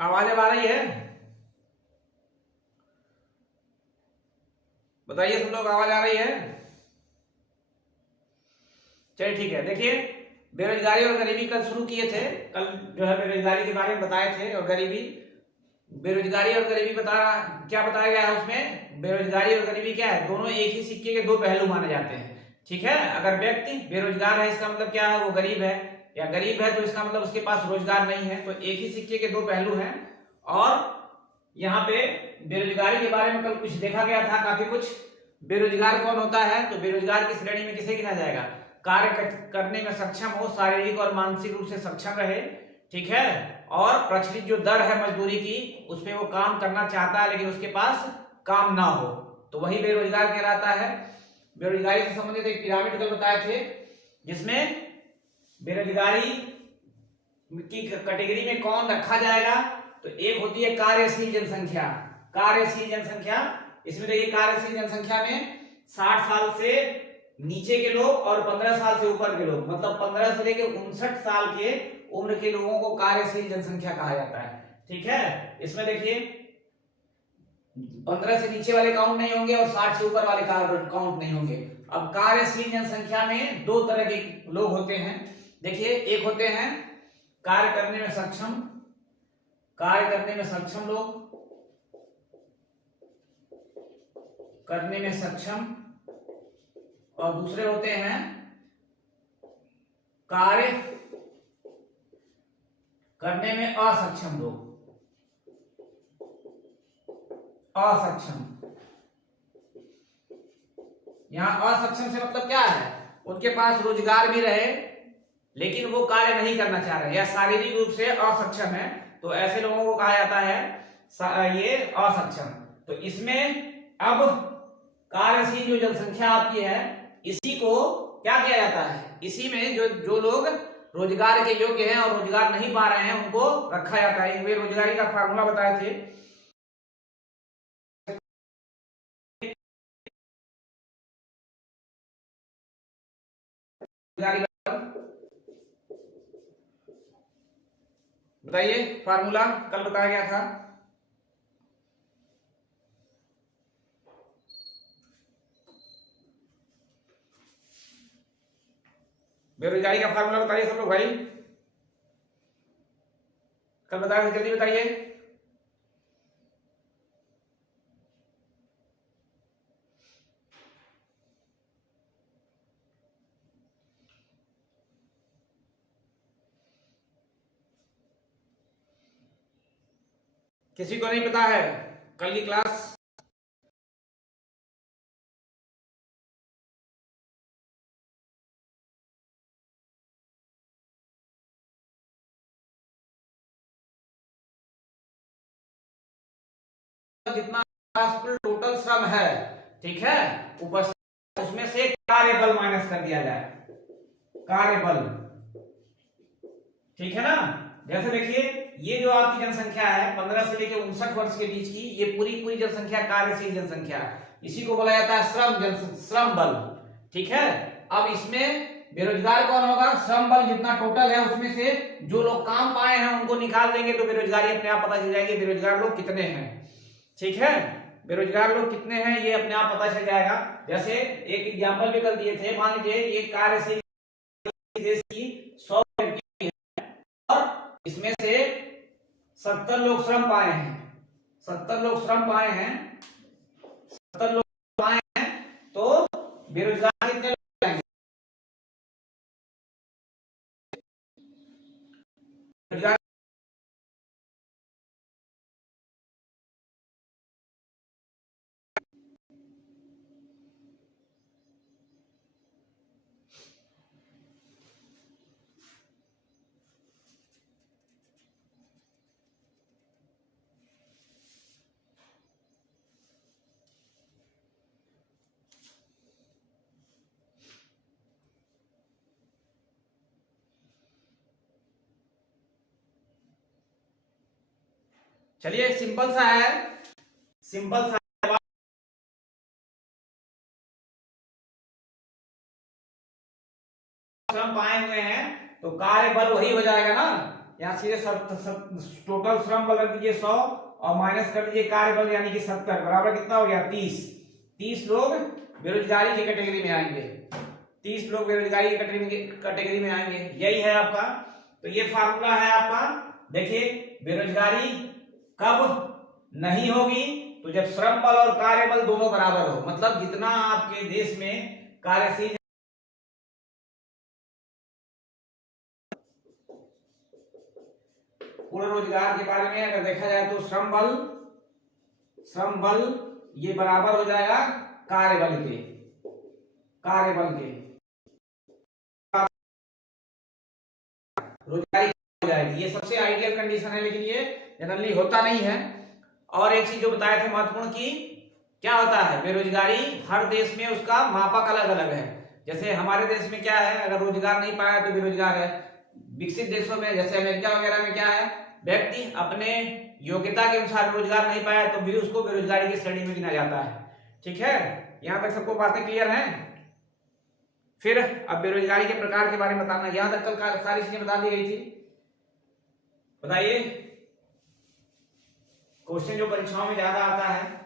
आवाज आ रही है? बताइए सब लोग, आवाज आ रही है? चलिए ठीक है। देखिए, बेरोजगारी और गरीबी कल शुरू किए थे। कल जो है बेरोजगारी के बारे में बताए थे और गरीबी, बेरोजगारी और गरीबी क्या बताया गया है उसमें? बेरोजगारी और गरीबी क्या है? दोनों एक ही सिक्के के दो पहलू माने जाते हैं। ठीक है, अगर व्यक्ति बेरोजगार है इसका मतलब क्या है? वो गरीब है, या गरीब है तो इसका मतलब उसके पास रोजगार नहीं है। तो एक ही सिक्के के दो पहलू हैं। और यहाँ पे बेरोजगारी के बारे में कल कुछ देखा गया था, काफी कुछ। बेरोजगार कौन होता है? तो बेरोजगार की श्रेणी में किसे गिना जाएगा? कार्य करने में सक्षम हो, शारीरिक और मानसिक रूप से सक्षम रहे, ठीक है, और प्रचलित जो दर है मजदूरी की उस पर वो काम करना चाहता है लेकिन उसके पास काम ना हो, तो वही बेरोजगार कहलाता है। बेरोजगारी से संबंधित एक पिरामिड कल बताए थे, जिसमें बेरोजगारी की कैटेगरी में कौन रखा जाएगा? तो एक होती है कार्यशील जनसंख्या। कार्यशील जनसंख्या, इसमें देखिए कार्यशील जनसंख्या में 60 साल से नीचे के लोग और 15 साल से ऊपर के लोग, मतलब 15 से लेकर 59 साल के उम्र के लोगों को कार्यशील जनसंख्या कहा जाता है। ठीक है, इसमें देखिए 15 से नीचे वाले काउंट नहीं होंगे और 60 से ऊपर वाले काउंट नहीं होंगे। अब कार्यशील जनसंख्या में दो तरह के लोग होते हैं। देखिए, एक होते हैं कार्य करने में सक्षम, कार्य करने में सक्षम लोग, करने में सक्षम, और दूसरे होते हैं कार्य करने में असक्षम लोग, असक्षम। यहां असक्षम से मतलब क्या है? उनके पास रोजगार भी रहे लेकिन वो कार्य नहीं करना चाह रहे या शारीरिक रूप से असक्षम है, तो ऐसे लोगों को कहा जाता है ये असक्षम। तो इसमें अब कार्यशील जो जनसंख्या आपकी है, इसी को क्या किया जाता है? इसी में जो लोग रोजगार के योग्य हैं और रोजगार नहीं पा रहे हैं उनको रखा जाता है। बेरोजगारी का फार्मूला बताए थे, बताइए फार्मूला कल बताया गया था। बेरोजगारी का फार्मूला बताइए सब लोग भाई, कल बताया था, जल्दी बताइए। किसी को नहीं पता है? कल की क्लास जितना टोटल श्रम है, ठीक है, उपस्थित, उसमें से कार्यबल माइनस कर दिया जाए, कार्यबल। ठीक है ना? जैसे देखिए, ये जो आपकी जनसंख्या है 15 से लेकर 59 वर्ष के बीच की, ये पूरी जनसंख्या कार्यशील जनसंख्या, इसी को बोला जाता है श्रम बल। ठीक है, अब इसमें बेरोजगार कौन होगा? श्रम बल जितना टोटल है उसमें से जो लोग काम पाए हैं उनको निकाल देंगे तो बेरोजगारी अपने आप पता चल जाएगी, बेरोजगार लोग कितने हैं। ठीक है, बेरोजगार लोग कितने हैं ये अपने आप पता चल जाएगा। जैसे एक एग्जांपल भी कल दिए थे, मान लीजिए ये कार्यशील देश की 100 और इसमें से 70 लोग श्रम पाए हैं, 70 लोग श्रम पाए हैं, 70 लोग पाए हैं, तो बेरोजगार कितने लोग आएंगे? बेरोजगार चलिए सिंपल सा है, सिंपल सा श्रम पाए हुए हैं तो कार्य बल वही हो जाएगा ना, यहाँ सीधे टोटल श्रम बल रख दीजिए 100 और माइनस कर दीजिए कार्य बल यानी कि 70 बराबर कितना हो गया 30 लोग बेरोजगारी की कैटेगरी में आएंगे। 30 लोग बेरोजगारी की कैटेगरी में आएंगे। यही है आपका। तो ये फार्मूला है आपका। देखिए बेरोजगारी कब नहीं होगी, तो जब श्रम बल और कार्य बल दोनों बराबर हो, मतलब जितना आपके देश में कार्यशील पूर्ण रोजगार के बारे में अगर देखा जाए तो श्रम बल ये बराबर हो जाएगा कार्य बल के। रोजगारी हो जाएगी। ये सबसे आइडियल कंडीशन है, लेकिन ये जनरली होता नहीं है। और एक चीज जो बताए थे महत्वपूर्ण की क्या होता है, बेरोजगारी हर देश में उसका मापक अलग अलग है। जैसे हमारे देश में क्या है, अगर रोजगार नहीं पाया तो बेरोजगार है। विकसित देशों में जैसे अमेरिका वगैरह में क्या है, व्यक्ति अपने योग्यता के अनुसार रोजगार नहीं पाया तो भी उसको बेरोजगारी की श्रेणी में गिना जाता है। ठीक है, यहां तक सबको बातें क्लियर हैं। फिर अब बेरोजगारी के प्रकार के बारे में बताना। यहां तक कल सारी चीजें बता दी गई थी। बताइए क्वेश्चन जो परीक्षाओं में ज्यादा आता है,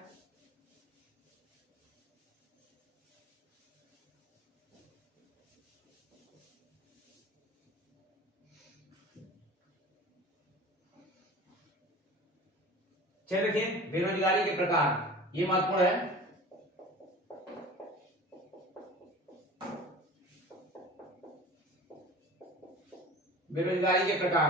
चलिए देखिए बेरोजगारी के प्रकार, ये महत्वपूर्ण है। बेरोजगारी के प्रकार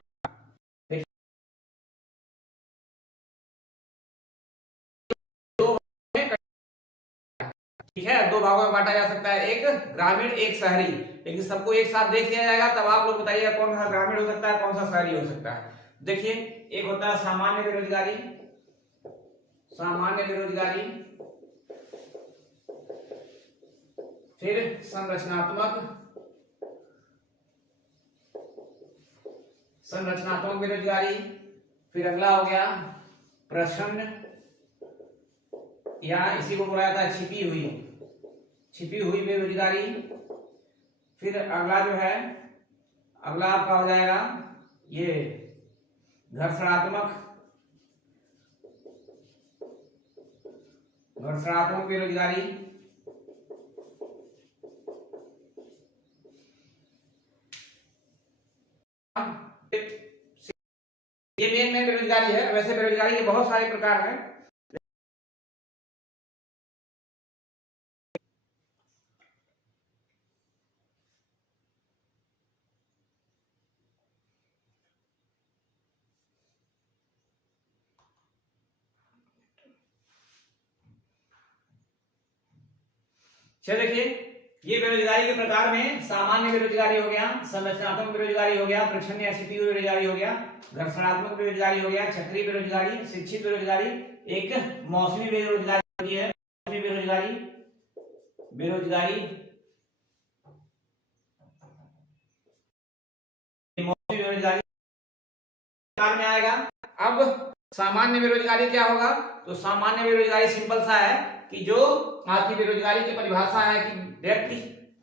ठीक है, दो भागों में बांटा जा सकता है, एक ग्रामीण एक शहरी। लेकिन सबको एक साथ देख लिया जाएगा, तब आप लोग बताइएगा कौन सा ग्रामीण हो सकता है, कौन सा शहरी हो सकता है। देखिए एक होता है सामान्य बेरोजगारी, फिर संरचनात्मक बेरोजगारी, फिर अगला हो गया प्रच्छन्न या इसी को बोला जाता है छिपी हुई बेरोजगारी। फिर अगला जो है, अगला आपका हो जाएगा ये घर्षणात्मक बेरोजगारी। ये मेन बेरोजगारी है। वैसे बेरोजगारी के बहुत सारे प्रकार हैं। चलिए देखिए ये बेरोजगारी के प्रकार में सामान्य बेरोजगारी हो गया, संरचनात्मक बेरोजगारी हो गया, प्रच्छन्न या छिपी हुई बेरोजगारी हो गया, घर्षणात्मक बेरोजगारी हो गया, चक्रीय बेरोजगारी, शिक्षित बेरोजगारी, एक मौसमी बेरोजगारी होती है। मौसमी बेरोजगारी में आएगा। अब सामान्य बेरोजगारी क्या होगा, तो सामान्य बेरोजगारी सिंपल सा है कि जो आपकी बेरोजगारी की परिभाषा है कि व्यक्ति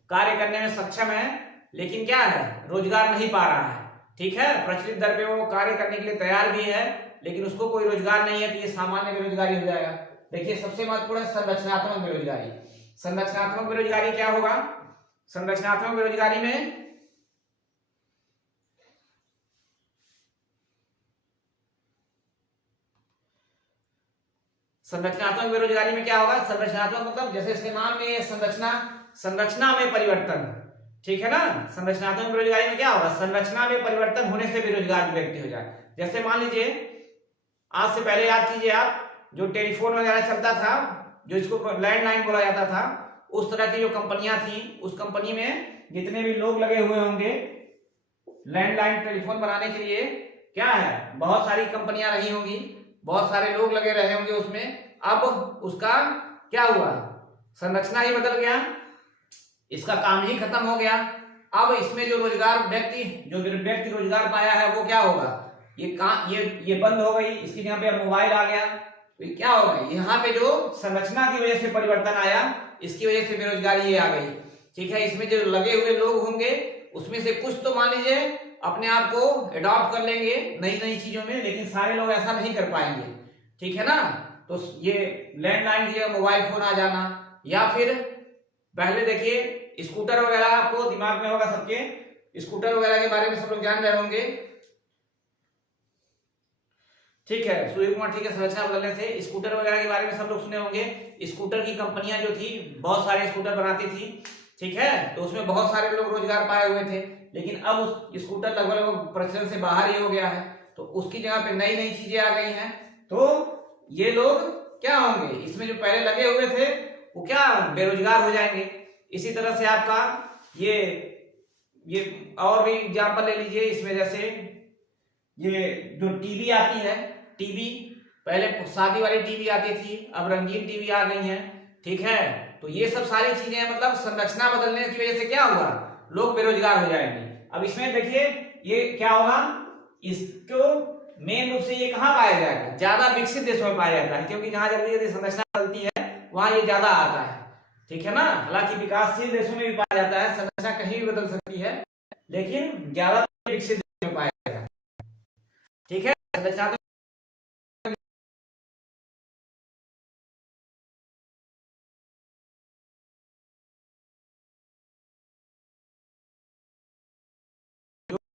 कार्य करने में सक्षम है लेकिन क्या है, रोजगार नहीं पा रहा है। ठीक है, प्रचलित दर पे वो कार्य करने के लिए तैयार भी है लेकिन उसको कोई रोजगार नहीं है, तो ये सामान्य बेरोजगारी हो जाएगा। देखिए सबसे महत्वपूर्ण है संरचनात्मक बेरोजगारी। संरचनात्मक बेरोजगारी क्या होगा, संरचनात्मक बेरोजगारी में क्या होगा, संरचनात्मक मतलब जैसे इसके नाम में संरचना में परिवर्तन। ठीक है ना, संरचनात्मक बेरोजगारी में क्या होगा, संरचना में परिवर्तन होने से बेरोजगार व्यक्ति हो जाए। जैसे मान लीजिए आज से पहले याद कीजिए आप, जो टेलीफोन वगैरह चलता था, जो इसको लैंडलाइन बोला जाता था, उस तरह की जो कंपनियां थी, उस कंपनी में जितने भी लोग लगे हुए होंगे लैंडलाइन टेलीफोन बनाने के लिए, क्या है, बहुत सारी कंपनियां रही होंगी, बहुत सारे लोग लगे रहे होंगे उसमें। अब उसका क्या हुआ, संरचना ही बदल गया, इसका काम ही खत्म हो गया। अब इसमें जो व्यक्ति रोजगार पाया है वो क्या होगा, ये बंद हो गई, इसकी जगह पे मोबाइल आ गया, तो क्या होगा, यहाँ पे जो संरचना की वजह से परिवर्तन आया, इसकी वजह से बेरोजगारी ये आ गई। ठीक है, इसमें जो लगे हुए लोग होंगे उसमें से कुछ तो मान लीजिए अपने आप को एडॉप्ट कर लेंगे नई नई चीजों में, लेकिन सारे लोग ऐसा नहीं कर पाएंगे, ठीक है ना। तो ये लैंडलाइन की जगह मोबाइल फोन आ जाना, या फिर पहले देखिए स्कूटर वगैरह, आपको दिमाग में होगा सबके, स्कूटर वगैरह के बारे में सब लोग जान रहे होंगे, ठीक है। सूर्य कुमार, ठीक है, संरचना बदलने से स्कूटर वगैरह के बारे में सब लोग सुने होंगे। स्कूटर की कंपनियां जो थी बहुत सारे स्कूटर बनाती थी, ठीक है, तो उसमें बहुत सारे लोग रोजगार पाए हुए थे, लेकिन अब उस स्कूटर लगभग प्रचलन से बाहर ही हो गया है, तो उसकी जगह पे नई नई चीजें आ गई हैं। तो ये लोग क्या होंगे, इसमें जो पहले लगे हुए थे वो क्या बेरोजगार हो जाएंगे। इसी तरह से आपका ये और भी एग्जाम्पल ले लीजिए इसमें, जैसे ये जो टीवी आती है, टीवी पहले शादी वाली टीवी आती थी, अब रंगीन टीवी आ गई है, ठीक है। तो ये सब सारी चीजें मतलब संरचना बदलने की वजह से क्या हुआ, लोग बेरोजगार हो जाएंगे। अब इसमें देखिए ये क्या होगा, इसको मेन रूप से ये कहाँ पाया जाएगा, ज्यादा विकसित देशों में पाया जाता है, क्योंकि जहां जल्दी जल्दी संरचना बदलती है वहां ये ज्यादा आता है, ठीक है ना। हालांकि विकासशील देशों में भी पाया जाता है, संरचना कहीं भी बदल सकती है, लेकिन ज्यादा विकसित देशों में पाया जाता है, ठीक है। संरचना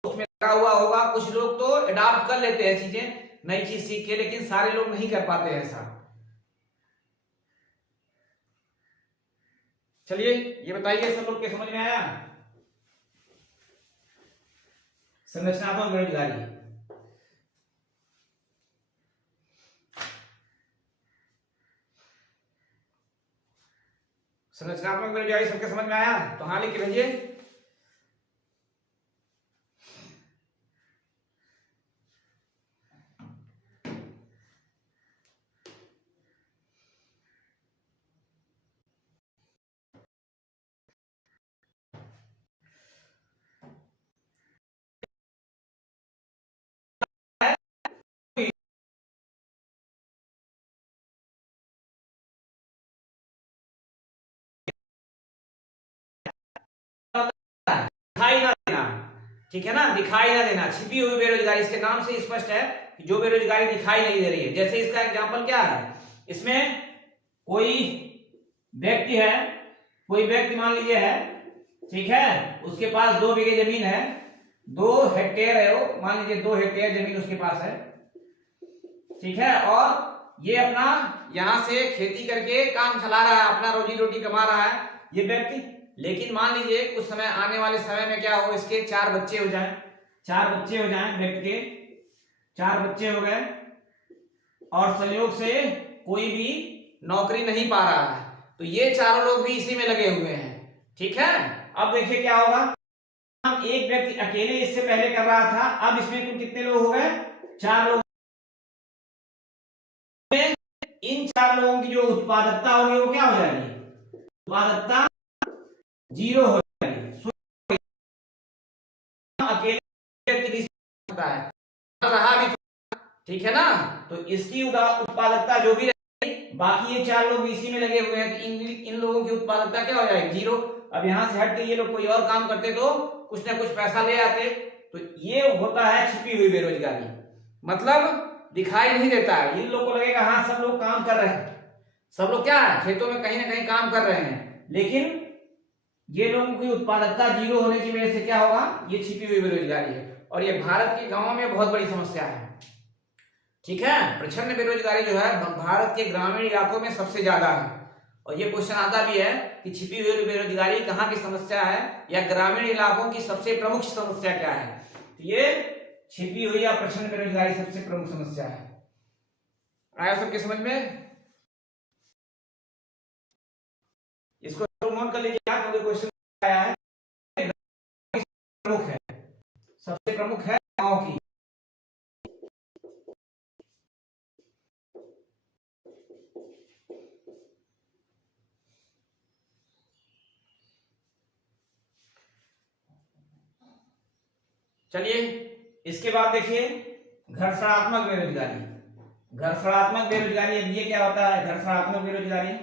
उसमें लगा हुआ होगा, कुछ लोग तो अडॉप्ट कर लेते हैं चीजें, नई चीज सीख के, लेकिन सारे लोग नहीं कर पाते हैं ऐसा। चलिए ये बताइए सब लोग के समझ में आया संरचनात्मक बेरोजगारी। संरचनात्मक बेरोजगारी सबके समझ में आया, तो हाँ लिख के भेजिए। दिखाई ना देना, ठीक है ना, दिखाई ना देना, छिपी हुई बेरोजगारी, इसके नाम से स्पष्ट है कि जो बेरोजगारी दिखाई नहीं दे रही है। जैसे इसका एग्जांपल क्या है, इसमें कोई व्यक्ति है, कोई व्यक्ति मान लीजिए है, ठीक है, उसके पास 2 बीघे जमीन है, 2 हेक्टेयर है वो, मान लीजिए 2 हेक्टेयर जमीन उसके पास है, ठीक है, और ये अपना यहां से खेती करके काम चला रहा है, अपना रोजी रोटी कमा रहा है ये व्यक्ति। लेकिन मान लीजिए कुछ समय आने वाले समय में क्या हो, इसके 4 बच्चे हो जाएं, 4 बच्चे हो जाएं, व्यक्ति के 4 बच्चे हो गए, और संयोग से कोई भी नौकरी नहीं पा रहा है, तो ये चारों लोग भी इसी में लगे हुए हैं, ठीक है। अब देखिए क्या होगा, हम एक व्यक्ति अकेले इससे पहले कर रहा था, अब इसमें कुल कितने लोग हो गए, 4 लोग। इन 4 लोगों की जो उत्पादकता होगी वो क्या हो जाएगी, उत्पादकता 0 हो जाएगी। अकेले व्यक्ति है रहा भी, ठीक है ना, तो इसकी उत्पादकता जो भी रहेगी, बाकी ये 4 लोग इसी में लगे हुए हैं, तो इन लोगों की उत्पादकता क्या हो जाएगी, 0। अब यहां से हट के ये लोग कोई और काम करते तो कुछ ना कुछ पैसा ले आते। तो ये होता है छिपी हुई बेरोजगारी, मतलब दिखाई नहीं देता है, इन लोगों को लगेगा हाँ सब लोग काम कर रहे हैं, सब लोग क्या है खेतों में कहीं ना कहीं काम कर रहे हैं, लेकिन ये लोगों की उत्पादकता 0 होने की वजह से क्या होगा, ये छिपी हुई बेरोजगारी है, और ये भारत के गांवों में बहुत बड़ी समस्या है, ठीक है। प्रचंड बेरोजगारी जो है भारत के ग्रामीण इलाकों में सबसे ज्यादा है, और ये क्वेश्चन आता भी है कि छिपी हुई बेरोजगारी कहाँ की समस्या है, या ग्रामीण इलाकों की सबसे प्रमुख समस्या क्या है। तो ये छिपी हुई या प्रचंड बेरोजगारी सबसे प्रमुख समस्या है। आया सबके समझ में, इसको नोट कर लीजिए आप, क्योंकि क्वेश्चन आया है, प्रमुख है, सबसे प्रमुख है गांव की। चलिए इसके बाद देखिए घर्षणात्मक बेरोजगारी। घर्षणात्मक बेरोजगारी, अब ये क्या होता है घर्षणात्मक बेरोजगारी।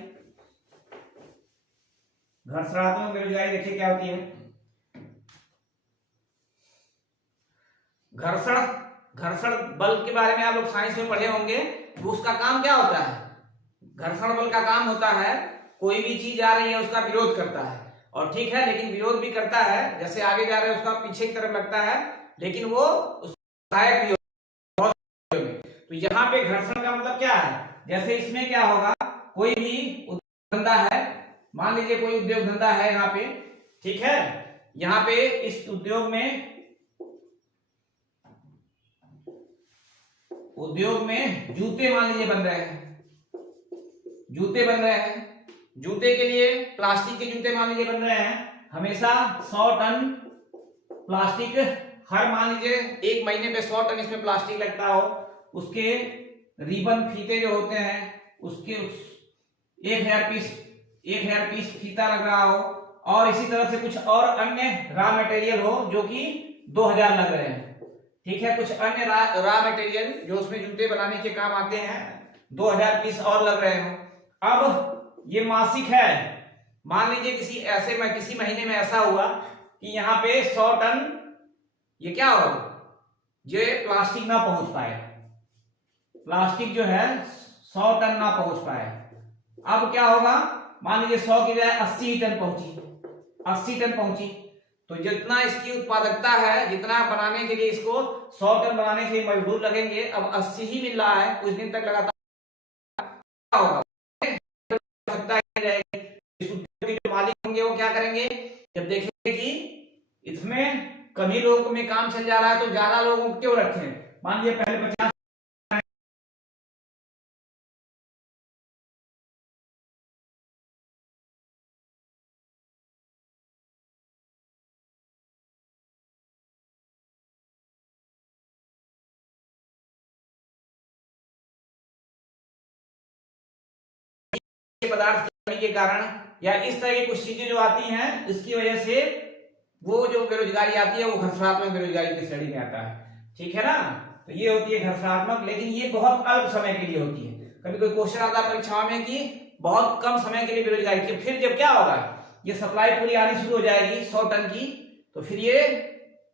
घर्षणात्मक बेरोजगारी देखिए क्या होती है, घर्षण घर्षण बल के बारे में आप लोग साइंस में पढ़े होंगे। तो उसका काम क्या होता है? घर्षण बल का काम होता है कोई भी चीज आ रही है उसका विरोध करता है, और ठीक है, लेकिन विरोध भी करता है, जैसे आगे जा रहे हैं उसका पीछे की तरफ लगता है, लेकिन वो सहायक भी होता है। तो यहाँ पे घर्षण का मतलब क्या है? जैसे इसमें क्या होगा, कोई भी उद्योग धंधा है, मान लीजिए कोई उद्योग धंधा है यहाँ पे, ठीक है, यहाँ पे इस उद्योग में जूते मान लीजिए बन रहे हैं, जूते बन रहे हैं। जूते के लिए प्लास्टिक के जूते मान लीजिए बन रहे हैं, हमेशा 100 टन प्लास्टिक, हर मान लीजिए 1 महीने पे 100 टन इसमें प्लास्टिक लगता हो, उसके रिबन फीते जो होते हैं उसके 1000 पीस फीता लग रहा हो, और इसी तरह से कुछ और अन्य रॉ मटेरियल हो जो कि 2000 लग रहे हैं, ठीक है, कुछ अन्य रॉ मटेरियल जो उसमें जूते बनाने के काम आते हैं 2000 पीस और लग रहे हो। अब ये मासिक है, मान लीजिए किसी महीने में ऐसा हुआ कि यहाँ पे 100 टन ये क्या हो, ये प्लास्टिक ना पहुंच पाए, प्लास्टिक जो है 100 टन ना पहुंच पाए। अब क्या होगा, मान लीजिए 100 की बजाय 80 टन पहुंची, तो जितना इसकी उत्पादकता है, जितना बनाने के लिए इसको 100 टन बनाने के लिए मजदूर लगेंगे, अब 80 ही मिल रहा है, कुछ दिन तक लगातार होगा, जो मालिक होंगे वो क्या करेंगे, जब देखेंगे कि इसमें कम ही लोगों में काम चल जा रहा है तो ज्यादा लोगों को क्यों रखें, मान लीजिए पहले 50 पदार्थ के कारण या इस तरह की कुछ चीजें जो आती हैं, इसकी वजह से वो जो बेरोजगारी आती है वो घर्षणात्मक बेरोजगारी की श्रेणी में आता है, ठीक है ना। तो ये होती है घर्षणात्मक, लेकिन ये बहुत अल्प समय के लिए होती है। कभी कोई क्वेश्चन आता है परीक्षाओं में कि बहुत कम समय के लिए बेरोजगारी की, फिर जब क्या होगा, ये सप्लाई पूरी आनी शुरू हो जाएगी 100 टन की, तो फिर ये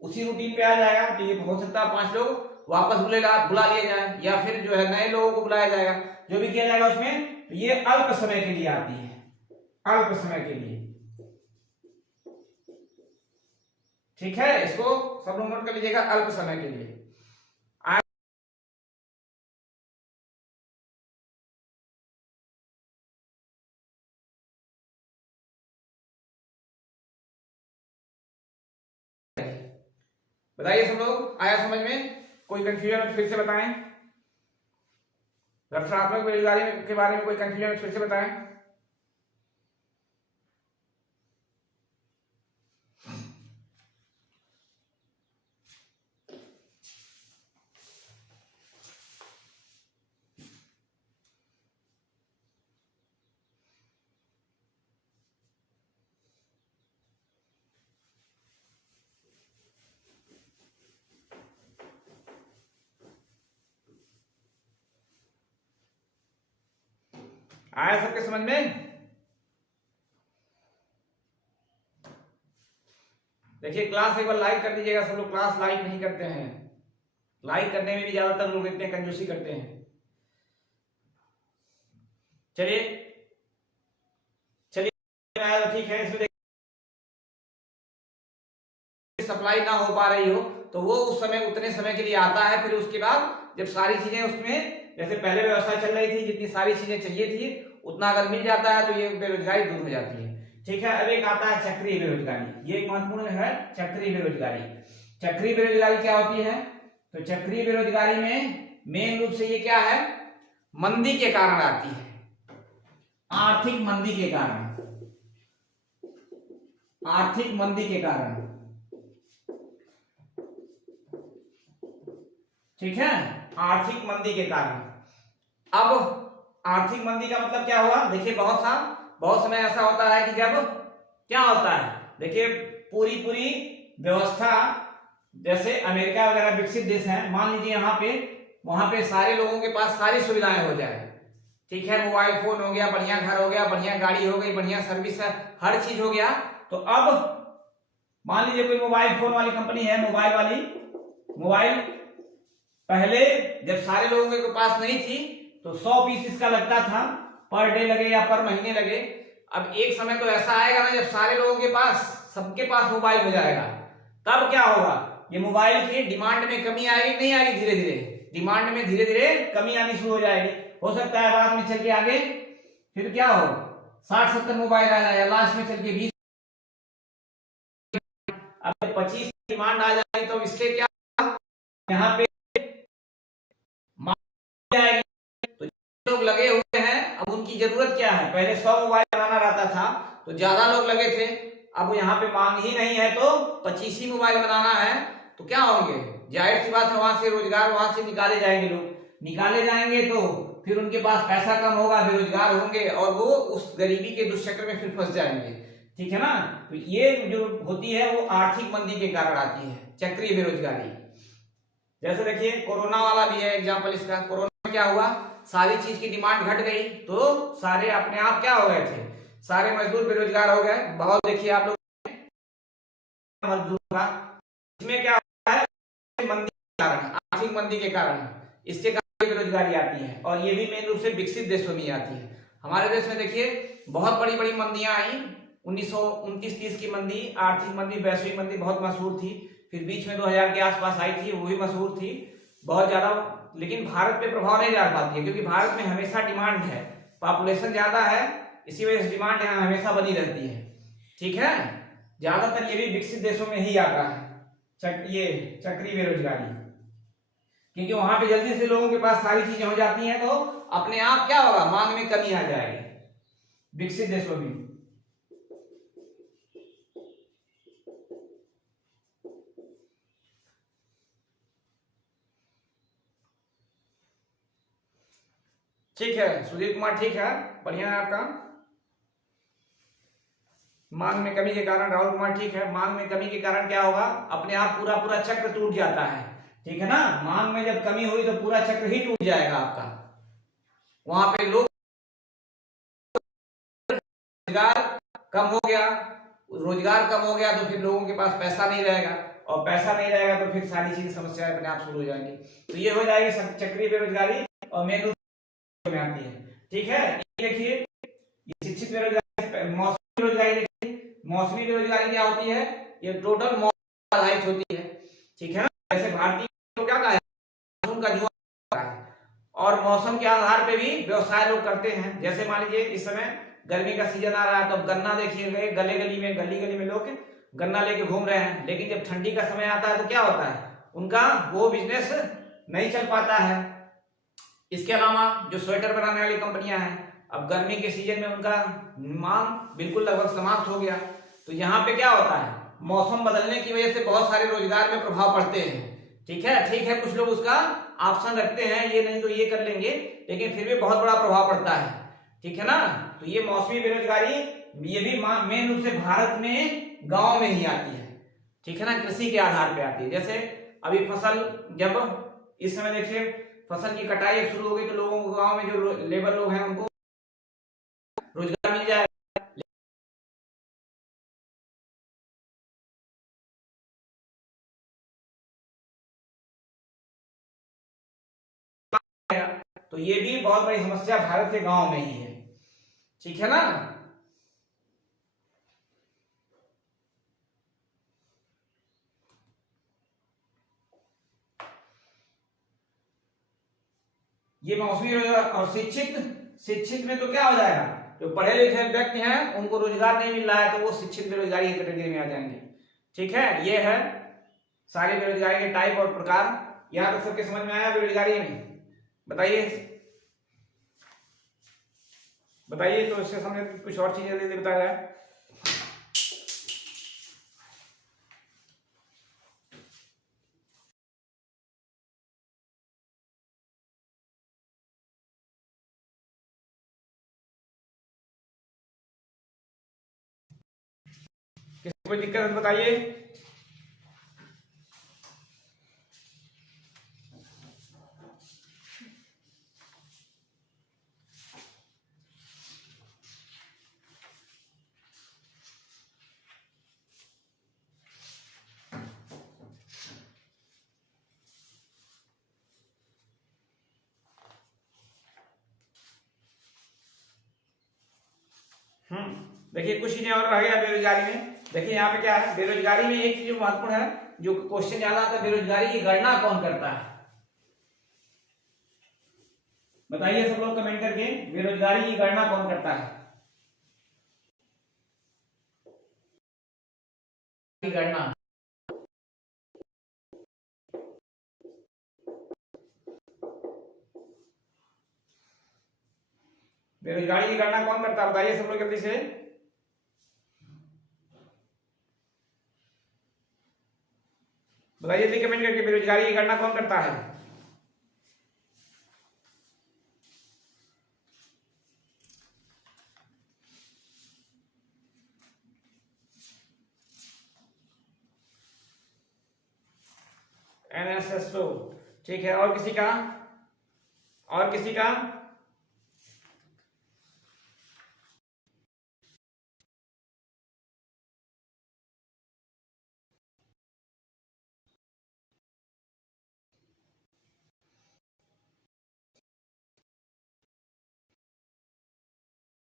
उसी रूटीन पे आ जाएगा। तो ये हो सकता है 5 लोग वापस बुला लिए जाए, या फिर जो है नए लोगों को बुलाया जाएगा, जो भी किया जाएगा उसमें। तो ये अल्प समय के लिए आती है, अल्प समय के लिए, ठीक है, इसको सब लोग नोट कर लीजिएगा, अल्प समय के लिए। बताइए सब लोग, आया समझ में? कोई कंफ्यूजन फिर से बताएं, घर्षणात्मक बेरोजगारी के बारे में कोई कंफ्यूजन फिर से बताएं। आया सबके समझ में? देखिए क्लास एक बार लाइक कर दीजिएगा सब लोग, क्लास लाइक नहीं करते हैं, लाइक करने में भी ज्यादातर लोग इतने कंजूसी करते हैं। चलिए ठीक है, इसमें सप्लाई ना हो पा रही हो तो वो उस समय उतने समय के लिए आता है, फिर उसके बाद जब सारी चीजें उसमें, जैसे पहले व्यवस्था चल रही थी, जितनी सारी चीजें चाहिए थी उतना अगर मिल जाता है तो ये बेरोजगारी दूर हो जाती है, ठीक है। अब एक आता है चक्रीय बेरोजगारी, ये एक महत्वपूर्ण है, चक्रीय बेरोजगारी। चक्रीय बेरोजगारी क्या होती है? तो चक्रीय बेरोजगारी में मेन रूप से ये क्या है, मंदी के कारण आती है, आर्थिक मंदी के कारण, आर्थिक मंदी के कारण, ठीक है, आर्थिक मंदी के कारण। अब आर्थिक मंदी का मतलब क्या हुआ, देखिए बहुत समय ऐसा होता है कि जब क्या होता है, देखिए पूरी व्यवस्था, जैसे अमेरिका वगैरह विकसित देश हैं, मान लीजिए वहां पे सारे लोगों के पास सारी सुविधाएं हो जाए, ठीक है, मोबाइल फोन हो गया, बढ़िया घर हो गया, बढ़िया गाड़ी हो गई, बढ़िया सर्विस है, हर चीज हो गया। तो अब मान लीजिए कोई मोबाइल फोन वाली कंपनी है, मोबाइल वाली, मोबाइल पहले जब सारे लोगों के पास नहीं थी तो 100 पीस इसका लगता था, पर डे लगे या पर महीने लगे। अब एक समय तो ऐसा आएगा ना जब सारे लोगों के पास, सबके पास मोबाइल हो जाएगा, तब क्या होगा, ये मोबाइल की डिमांड में कमी आएगी, नहीं आएगी, धीरे धीरे डिमांड में धीरे धीरे कमी आनी शुरू हो जाएगी। हो सकता है बाद में चल के आगे फिर क्या हो, 60-70 मोबाइल आ जाए, लास्ट में चल के 20, अब 25 डिमांड आ जाएगी तो इससे क्या यहाँ पे जाएगी। तो लोग लगे हुए हैं, अब उनकी जरूरत क्या है, पहले 100 मोबाइल बनाना रहता था तो ज्यादा लोग लगे थे, अब यहाँ पे मांग ही नहीं है तो 25 ही मोबाइल बनाना है, तो क्या होंगे, जाहिर सी बात है वहां से रोजगार, वहां से निकाले जाएंगे, लोग निकाले जाएंगे तो फिर उनके पास पैसा कम होगा, बेरोजगार होंगे और वो उस गरीबी के दुष्चक्र में फिर फंस जाएंगे। ठीक है ना, तो ये जो होती है वो आर्थिक मंदी के कारण आती है, चक्रीय बेरोजगारी। जैसे देखिए कोरोना वाला भी है एग्जाम्पल इसका, कोरोना में क्या हुआ, सारी चीज की डिमांड घट गई तो सारे अपने आप क्या हो गए थे, सारे मजदूर बेरोजगार हो गए। बहुत देखिए आप लोग मजदूर का, इसमें क्या होता है, मंदी के कारण, आर्थिक मंदी के कारण इसके कारण बेरोजगारी आती है, और ये भी मेन रूप से विकसित देशों में आती है। हमारे देश में देखिए बहुत बड़ी बड़ी मंदियां आई, 1929-30 की मंदी, आर्थिक मंदी, वैश्विक मंदी बहुत मशहूर थी, फिर बीच में 2000 के आसपास आई थी, वो भी मशहूर थी बहुत ज्यादा, लेकिन भारत पे प्रभाव नहीं डाल पाती है क्योंकि भारत में हमेशा डिमांड है, पॉपुलेशन ज्यादा है, इसी वजह से डिमांड यहाँ हमेशा बनी रहती है। ठीक है, ज्यादातर ये भी विकसित देशों में ही आता है ये चक्रीय बेरोजगारी, क्योंकि वहां पे जल्दी से लोगों के पास सारी चीजें हो जाती हैं तो अपने आप क्या होगा, मांग में कमी आ जाएगी विकसित देशों में। ठीक है सुधीर कुमार, ठीक है, बढ़िया है आपका। मांग में कमी के कारण, राहुल कुमार ठीक है, मांग में कमी के कारण क्या होगा, अपने आप पूरा पूरा चक्र टूट जाता है। ठीक है ना, मांग में जब कमी हुई तो पूरा चक्र ही टूट जाएगा आपका, वहां पे लोग, रोजगार कम हो गया, रोजगार कम हो गया तो फिर लोगों के पास पैसा नहीं रहेगा, और पैसा नहीं रहेगा तो फिर सारी चीज समस्याएं अपने आप शुरू हो जाएंगी, तो ये हो जाएगी चक्रीय बेरोजगारी, और मेन रूप में आती है। ठीक है, देखिए ये शिक्षित बेरोजगारी, मौसमी बेरोजगारी, मौसमी बेरोजगारी क्या होती है, ये टोटल मौसम आधारित होती है। ठीक है ना, जैसे भारतीय तो क्या कहा है, मौसम का जुआ है, और मौसम के आधार पे भी व्यवसाय लोग करते हैं। जैसे मान लीजिए इस समय गर्मी का सीजन आ रहा है तो गन्ना देखिए गली गली में लोग गन्ना लेके घूम रहे हैं, लेकिन जब ठंडी का समय आता है तो क्या होता है, उनका वो बिजनेस नहीं चल पाता है। इसके अलावा जो स्वेटर बनाने वाली कंपनियां हैं, अब गर्मी के सीजन में उनका मांग बिल्कुल लगभग समाप्त हो गया, तो यहाँ पे क्या होता है, मौसम बदलने की वजह से बहुत सारे रोजगार में प्रभाव पड़ते हैं। ठीक है, कुछ लोग उसका ऑप्शन रखते हैं, ये नहीं तो ये कर लेंगे, लेकिन फिर भी बहुत बड़ा प्रभाव पड़ता है। ठीक है ना, तो ये मौसमी बेरोजगारी, ये भी मेन रूप से भारत में गांव में ही आती है। ठीक है ना, कृषि के आधार पे आती है। जैसे अभी फसल, जब इस समय देखिए फसल की कटाई शुरू हो गई तो लोगों को, गांव में जो लेबर लोग हैं उनको रोजगार मिल जाएगा। तो ये भी बहुत बड़ी समस्या भारत के गांव में ही है। ठीक है ना, ये मौसमी रोजगार। और शिक्षित में तो क्या हो जाएगा, जो पढ़े लिखे व्यक्ति हैं उनको रोजगार नहीं मिल रहा है तो वो शिक्षित बेरोजगारी की कैटेगरी में आ जाएंगे। ठीक है, ये है सारी बेरोजगारी के टाइप और प्रकार। यहाँ तक सबके समझ में आया बेरोजगारी में, बताइए तो इससे समझ कुछ और चीजें जल्दी बताया जाए। किसी कोई दिक्कत है तो बताइए। देखिए कुछ चीजें और रह गया बेरोजगारी में। देखिए यहाँ पे क्या है, बेरोजगारी में एक चीज महत्वपूर्ण है, जो क्वेश्चन ज्यादा आता है, बेरोजगारी की गणना कौन करता है? बताइए सब लोग कमेंट करके, बेरोजगारी की गणना कौन करता है? गणना बेरोजगारी की गणना कौन करता है? बताइए सब लोग जल्दी से। बताइए जल्दी कमेंट करके, बेरोजगारी की गणना कौन करता है? NSSO। ठीक है, और किसी का? और किसी का?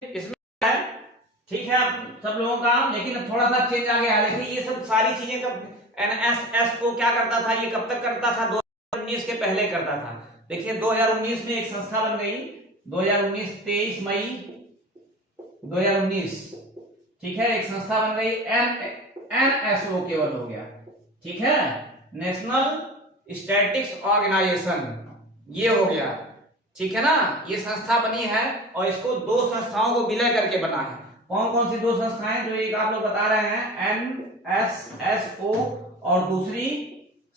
इसमें है, ठीक है आप सब लोगों का, लेकिन थोड़ा सा चेंज आ गया है। देखिए ये सब सारी चीजें कब NSSO क्या करता था, ये कब तक करता था? 2019 के पहले करता था। देखिए 2019 में एक संस्था बन गई, 2019 23 मई 2019, ठीक है, एक संस्था बन गई, NSO केवल हो गया, ठीक है, नेशनल स्टैटिस्टिक्स ऑर्गेनाइजेशन, ये हो गया, ठीक है ना। ये संस्था बनी है और इसको दो संस्थाओं को विलय करके बना है। कौन कौन सी दो संस्थाएं? जो एक आप लोग बता रहे हैं NSSO और दूसरी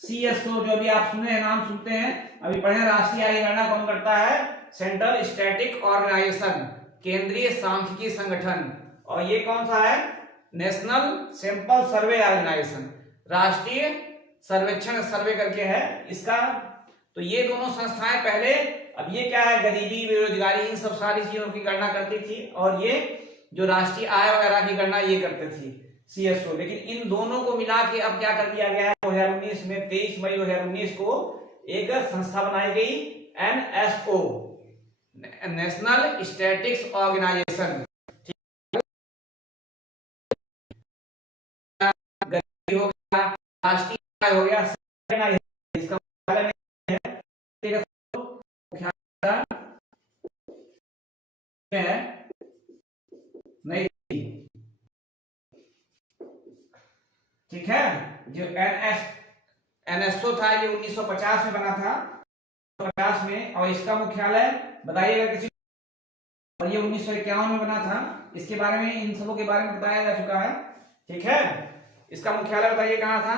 CSO, जो अभी आप सुने हैं, नाम सुनते हैं, अभी पढ़े, राष्ट्रीय आय गणना कौन करता है? सेंट्रल स्टैटिक ऑर्गेनाइजेशन, केंद्रीय सांख्यिकी संगठन। और ये कौन सा है? नेशनल सैंपल सर्वे ऑर्गेनाइजेशन, राष्ट्रीय सर्वेक्षण सर्वे करके है इसका। तो ये दोनों संस्थाएं पहले, अब ये क्या है, गरीबी, बेरोजगारी, इन सब सारी चीजों की गणना करती थी, और ये जो राष्ट्रीय आय वगैरह की गणना ये करते थी CSO। लेकिन इन दोनों को मिला के अब क्या कर दिया गया है, 2019 में 23 मई 2019 को एक संस्था बनाई गई, NSO, नेशनल स्टैटिस्टिक्स ऑर्गेनाइजेशन, हो गया, राष्ट्रीय आय हो गया, इसका मुख्यालय है नई दिल्ली, ठीक है। जो NSO था ये 1950 में बना था, 50 में, और इसका मुख्यालय बताइएगा किसी, और ये 1951 में बना था। इसके बारे में, इन सबों के बारे में बताया जा चुका है, ठीक है। इसका मुख्यालय बताइए कहां था?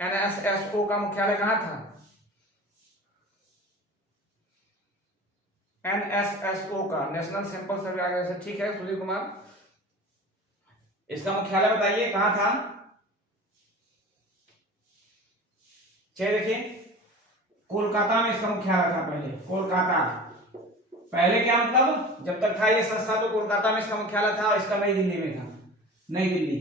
NSSO का मुख्यालय कहां था? NSSO का, नेशनल सैंपल सर्वे ऑर्गेनाइजेशन, ठीक है सुधीर कुमार, इसका मुख्यालय बताइए कहां था? देखिए कोलकाता में इसका मुख्यालय था पहले, कोलकाता। पहले क्या मतलब, जब तक था ये संस्था तो कोलकाता में इसका मुख्यालय था, और इसका नई दिल्ली में था, नई दिल्ली,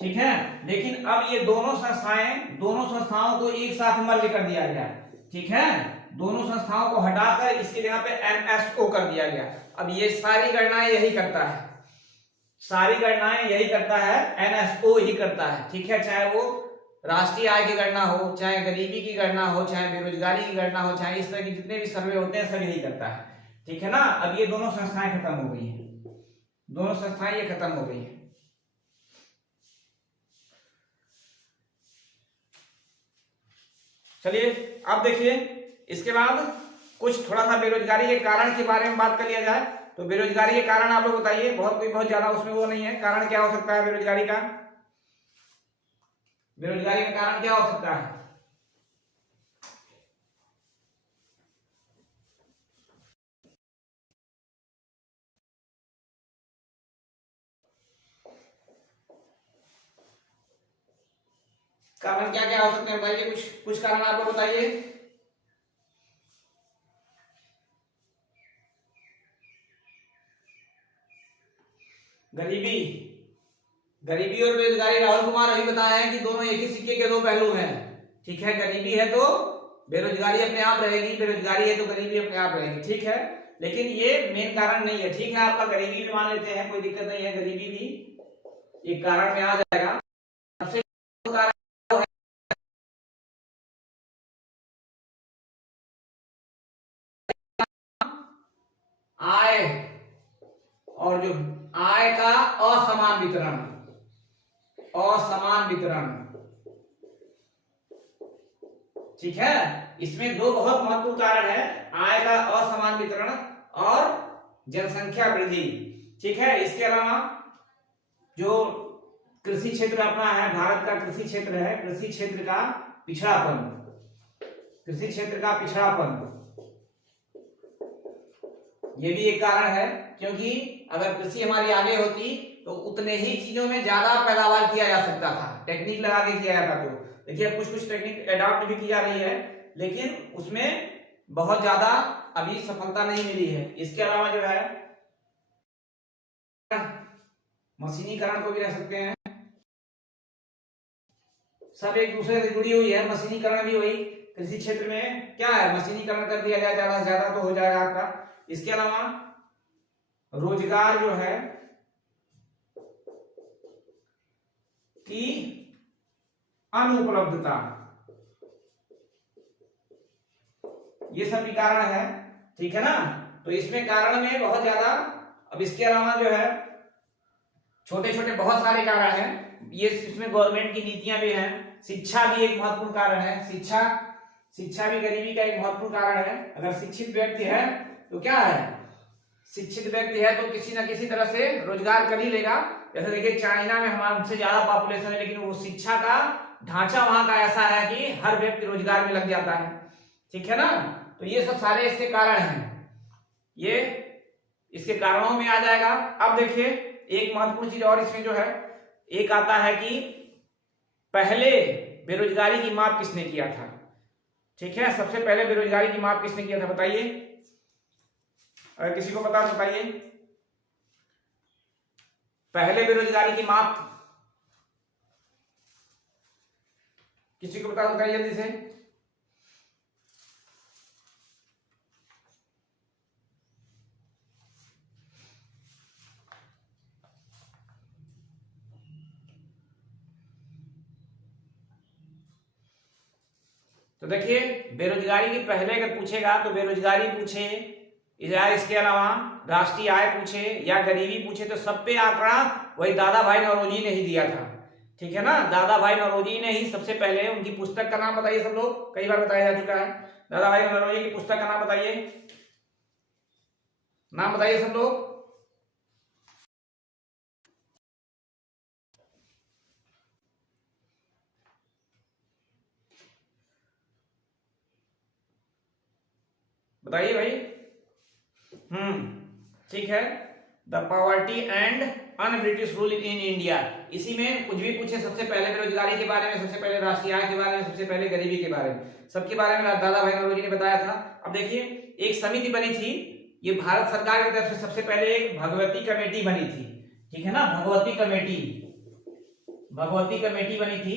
ठीक है। लेकिन अब ये दोनों संस्थाओं को एक साथ मर्ज कर दिया गया, ठीक है, दोनों संस्थाओं को हटाकर इसकी जगह पे NSO कर दिया गया। अब ये सारी गणनाएं यही करता है, सारी गणनाएं यही करता है, NSO ही करता है, ठीक है। चाहे वो राष्ट्रीय आय की गणना हो, चाहे गरीबी की गणना हो, चाहे बेरोजगारी की गणना हो, चाहे इस तरह के जितने भी सर्वे होते हैं सब यही करता है, ठीक है ना। अब ये दोनों संस्थाएं खत्म हो गई हैं, दोनों संस्थाएं ये खत्म हो गई हैं। चलिए अब देखिए, इसके बाद कुछ थोड़ा सा बेरोजगारी के कारण के बारे में बात कर लिया जाए। तो बेरोजगारी के कारण आप लोग बताइए, बहुत ज्यादा उसमें वो नहीं है, कारण क्या हो सकता है बेरोजगारी का? बेरोजगारी का कारण क्या हो सकता है? कारण क्या क्या हो सकते हैं बताइए, कुछ कारण आप लोग बताइए। गरीबी, गरीबी और बेरोजगारी, राहुल कुमार अभी बताया है कि दोनों एक ही सिक्के के दो पहलू हैं, ठीक है। गरीबी है तो बेरोजगारी अपने आप रहेगी, बेरोजगारी है तो गरीबी अपने आप रहेगी, ठीक है। लेकिन ये मेन कारण नहीं है। ठीक है, आपका गरीबी भी मान लेते हैं, कोई दिक्कत नहीं है, गरीबी भी एक कारण में आ जाएगा। सबसे कारण आय, और जो आय का असमान वितरण, असमान वितरण। ठीक है, इसमें दो बहुत महत्वपूर्ण कारण है, आय का असमान वितरण और जनसंख्या वृद्धि। ठीक है, इसके अलावा जो कृषि क्षेत्र अपना है, भारत का कृषि क्षेत्र है, कृषि क्षेत्र का पिछड़ापन, कृषि क्षेत्र का पिछड़ापन, ये भी एक कारण है। क्योंकि अगर कृषि हमारी आगे होती तो उतने ही चीजों में ज्यादा पैदावार किया जा सकता था, टेक्निक लगा के किया जाता। तो देखिए कुछ कुछ टेक्निक अडॉप्ट भी की जा रही है, लेकिन उसमें बहुत ज्यादा अभी सफलता नहीं मिली है। इसके अलावा जो है मशीनीकरण को भी रख सकते हैं, सब एक दूसरे से जुड़ी हुई है। मशीनीकरण भी वही कृषि क्षेत्र में क्या है, मशीनीकरण कर दिया जाए ज्यादा से ज्यादा तो हो जाएगा आपका। इसके अलावा रोजगार जो है की अनुपलब्धता, ये सब भी कारण है। ठीक है ना, तो इसमें कारण में बहुत ज्यादा। अब इसके अलावा जो है छोटे छोटे बहुत सारे कारण हैं, ये इसमें गवर्नमेंट की नीतियां भी हैं। शिक्षा भी एक महत्वपूर्ण कारण है, शिक्षा भी गरीबी का एक महत्वपूर्ण कारण है। अगर शिक्षित व्यक्ति है तो क्या है, शिक्षित व्यक्ति है तो किसी ना किसी तरह से रोजगार कर ही लेगा। जैसे देखिए चाइना में हमारे हमसे ज्यादा पॉपुलेशन है, लेकिन वो शिक्षा का ढांचा वहां का ऐसा है कि हर व्यक्ति रोजगार में लग जाता है। ठीक है ना, तो ये सब सारे इसके कारण हैं, ये इसके कारणों में आ जाएगा। अब देखिए एक महत्वपूर्ण चीज और इसमें जो है, एक आता है कि पहले बेरोजगारी की माप किसने किया था। ठीक है, सबसे पहले बेरोजगारी की माप किसने किया था बताइए, अगर किसी को पता बताइए। पहले बेरोजगारी की माप किसी को पता बताइए जल्दी से। तो देखिए बेरोजगारी की पहले अगर पूछेगा तो बेरोजगारी पूछे या इसके अलावा राष्ट्रीय आय पूछे या गरीबी पूछे तो सब पे आंकड़ा वही दादा भाई नौरोजी ने ही दिया था। ठीक है ना, दादा भाई नौरोजी ने ही सबसे पहले, उनकी पुस्तक का नाम बताइए, सब लोग कई बार बताया जा चुका है। दादा भाई नौरोजी की पुस्तक का नाम बताइए, नाम बताइए सब लोग। बताइए भाई। ठीक है, the poverty and un British rule in India. इसी में कुछ भी पूछे, सबसे पहले बेरोजगारी के बारे में, सबसे पहले राष्ट्रीय आय के बारे में, सबसे पहले गरीबी के बारे में, सबके बारे में दादा भाई नौरोजी ने बताया था। अब देखिए एक समिति बनी थी, ये भारत सरकार की तरफ से सबसे पहले एक भगवती कमेटी बनी थी। ठीक है ना, भगवती कमेटी बनी थी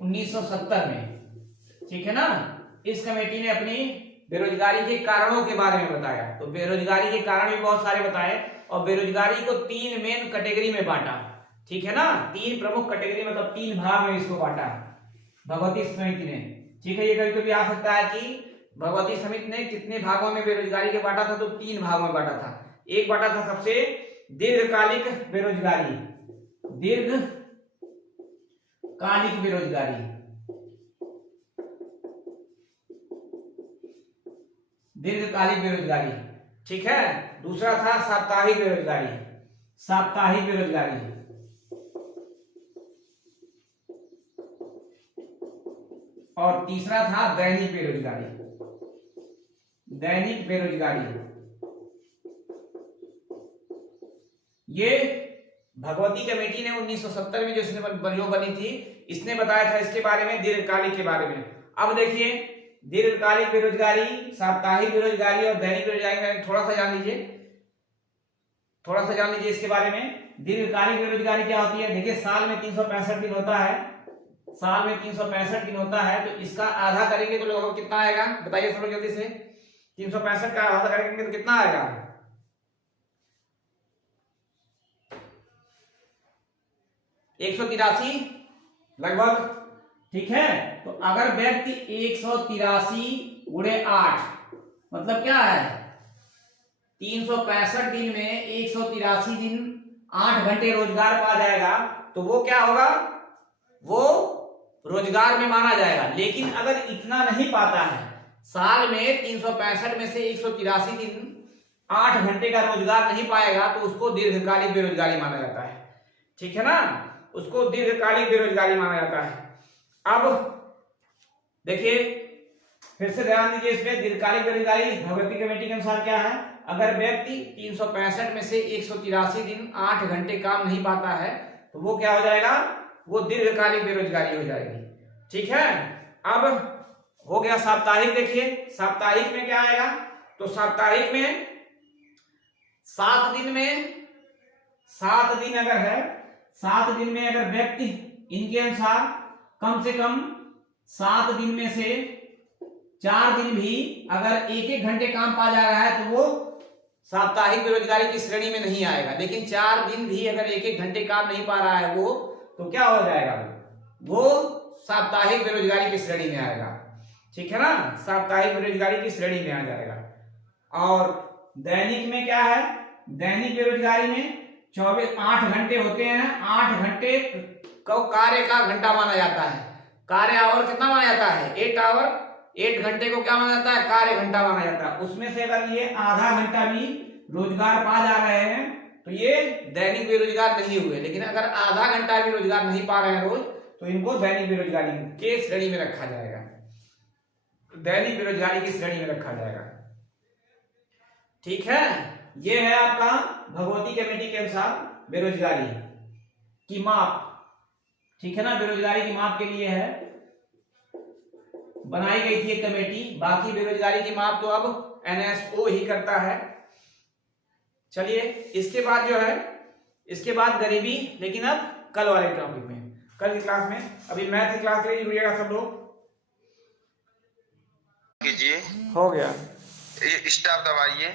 1970 में। ठीक है ना, इस कमेटी ने अपनी बेरोजगारी के कारणों के बारे में बताया। तो बेरोजगारी के कारण भी बहुत सारे बताए और बेरोजगारी को 3 मेन कैटेगरी में बांटा। ठीक है ना, 3 प्रमुख कैटेगरी, मतलब 3 भाग में इसको बांटा भगवती समिति ने। ठीक है, ये कभी कभी आ सकता है कि भगवती समिति ने कितने भागों में बेरोजगारी के बांटा था, तो 3 भागों में बांटा था। एक बांटा था सबसे दीर्घकालिक बेरोजगारी, दीर्घकालिक बेरोजगारी, दीर्घकालिक बेरोजगारी। ठीक है, दूसरा था साप्ताहिक बेरोजगारी, साप्ताहिक बेरोजगारी, और तीसरा था दैनिक बेरोजगारी, दैनिक बेरोजगारी। ये भगवती कमेटी ने 1970 में जो बनी थी, इसने बताया था इसके बारे में, दीर्घकालिक के बारे में। अब देखिए दीर्घकालिक बेरोजगारी, साप्ताहिक बेरोजगारी और दैनिक बेरोजगारी में थोड़ा सा जान लीजिए इसके बारे में। दीर्घकालिक बेरोजगारी क्या होती है, देखिए साल में 365 दिन होता है, साल में 365 दिन होता है, तो इसका आधा करेंगे तो लगभग कितना आएगा बताइए सब लोग जल्दी से। 365 का आधा करेंगे तो कितना आएगा? 183 लगभग। ठीक है, तो अगर व्यक्ति 183 गुणे 8 मतलब क्या है, 365 दिन में 183 दिन 8 घंटे रोजगार पा जाएगा, तो वो क्या होगा, वो रोजगार में माना जाएगा। लेकिन अगर इतना नहीं पाता है, साल में 365 में से 183 दिन 8 घंटे का रोजगार नहीं पाएगा, तो उसको दीर्घकालिक बेरोजगारी माना जाता है। ठीक है ना, उसको दीर्घकालिक बेरोजगारी माना जाता है। अब देखिए, फिर से ध्यान दीजिए इसमें, दीर्घकालिक बेरोजगारी भगवती कमेटी के अनुसार क्या है, अगर व्यक्ति 365 में से 183 दिन 8 घंटे काम नहीं पाता है, तो वो क्या हो जाएगा, वो दीर्घकालिक बेरोजगारी हो जाएगी। ठीक है, अब हो गया साप्ताहिक। देखिए साप्ताहिक में क्या आएगा, तो साप्ताहिक में 7 दिन में 7 दिन अगर है, 7 दिन में अगर व्यक्ति इनके अनुसार कम से कम 7 दिन में से 4 दिन भी अगर 1-1 घंटे काम पा जा रहा है, तो वो साप्ताहिक बेरोजगारी की श्रेणी में नहीं आएगा। लेकिन 4 दिन भी अगर 1-1 घंटे काम नहीं पा रहा है वो, तो क्या हो जाएगा, वो साप्ताहिक बेरोजगारी की श्रेणी में आएगा। ठीक है ना, साप्ताहिक बेरोजगारी की श्रेणी में आ जाएगा। और दैनिक में क्या है, दैनिक बेरोजगारी में 8 घंटे होते हैं। 8 घंटे को कार्य का घंटा माना जाता है। कार्य आवर कितना माना जाता है, 8 आवर। 8 घंटे को क्या माना जाता है, कार्य घंटा माना जाता है। उसमें से अगर ये आधा घंटा भी रोजगार पा जा रहे हैं, तो ये दैनिक बेरोजगार नहीं हुए। लेकिन अगर आधा घंटा भी रोजगार नहीं पा रहे हैं रोज, तो इनको दैनिक बेरोजगारी के श्रेणी में रखा जाएगा, दैनिक बेरोजगारी की श्रेणी में रखा जाएगा। ठीक है, ये है आपका भगवती कमेटी के अनुसार बेरोजगारी की माप। ठीक है ना, बेरोजगारी की माप के लिए है बनाई गई थी एक कमेटी। बाकी बेरोजगारी की माप तो अब एनएसओ ही करता है। चलिए, इसके बाद जो है, इसके बाद गरीबी, लेकिन अब कल वाले टॉपिक में, कल की क्लास में। अभी मैथ की क्लास के लिए जुड़िएगा सब लोग। कीजिए, हो गया, स्टार दबाइए।